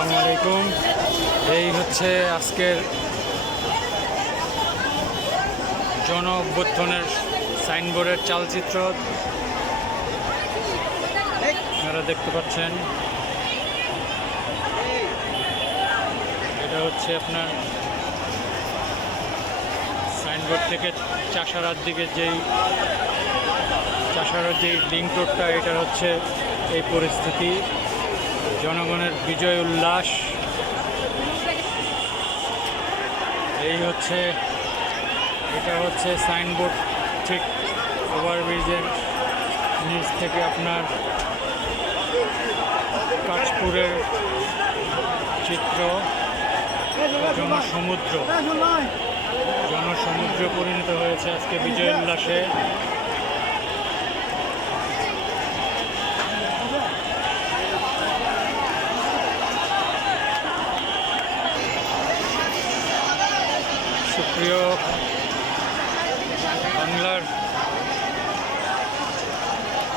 আসসালামু আলাইকুম। এই হচ্ছে আজকের জন অভ্যুত্থানের সাইনবোর্ডের চালচিত্র আপনারা দেখতে পাচ্ছেন। এটা হচ্ছে আপনার সাইনবোর্ড থেকে চাষারার দিকে চাষারার যেই লিঙ্ক রোডটা, এটার হচ্ছে এই পরিস্থিতি। জনগণের বিজয় উল্লাস। এটা হচ্ছে সাইনবোর্ড, ঠিক ওভারব্রিজের নিচ থেকে আপনার কাশপুরের চিত্র। জনসমুদ্র পরিণত হয়েছে আজকে বিজয় উল্লাসে। সুপ্রিয় বাংলার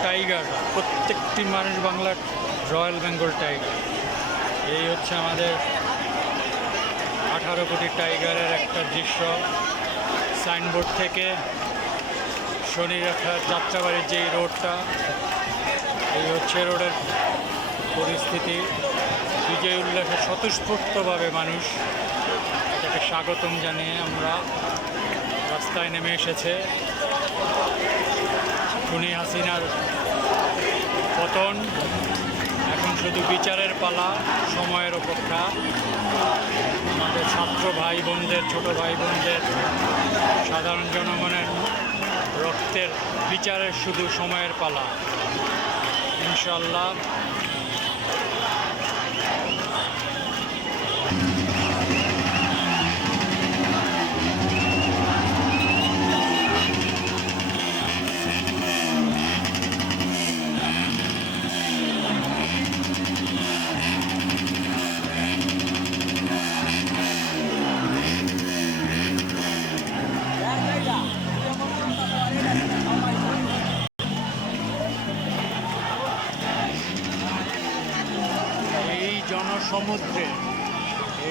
টাইগার, প্রত্যেকটি মানুষ বাংলার রয়্যাল বেঙ্গল টাইগার। এই হচ্ছে আমাদের 18 কোটি টাইগারের একটা দৃশ্য। সাইনবোর্ড থেকে শনিরেখার যাত্রাবাড়ির যেই রোডটা, এই হচ্ছে রোডের পরিস্থিতি। বিজয় উল্লাসে স্বতঃস্ফূর্তভাবে মানুষ এটাকে স্বাগতম জানিয়ে আমরা রাস্তায় নেমে এসেছে। খুনি হাসিনার পতন, এখন শুধু বিচারের পালা, সময়ের অপেক্ষা। আমাদের ছাত্র ভাই বোনদের, ছোট ভাই বোনদের, সাধারণ জনগণের রক্তের বিচারের শুধু সময়ের পালা, ইনশাল্লাহ।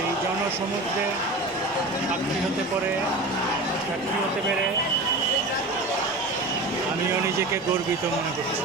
এই জনসমুদ্রে সাক্ষী হতে পেরে আমিও নিজেকে গর্বিত মনে করছি।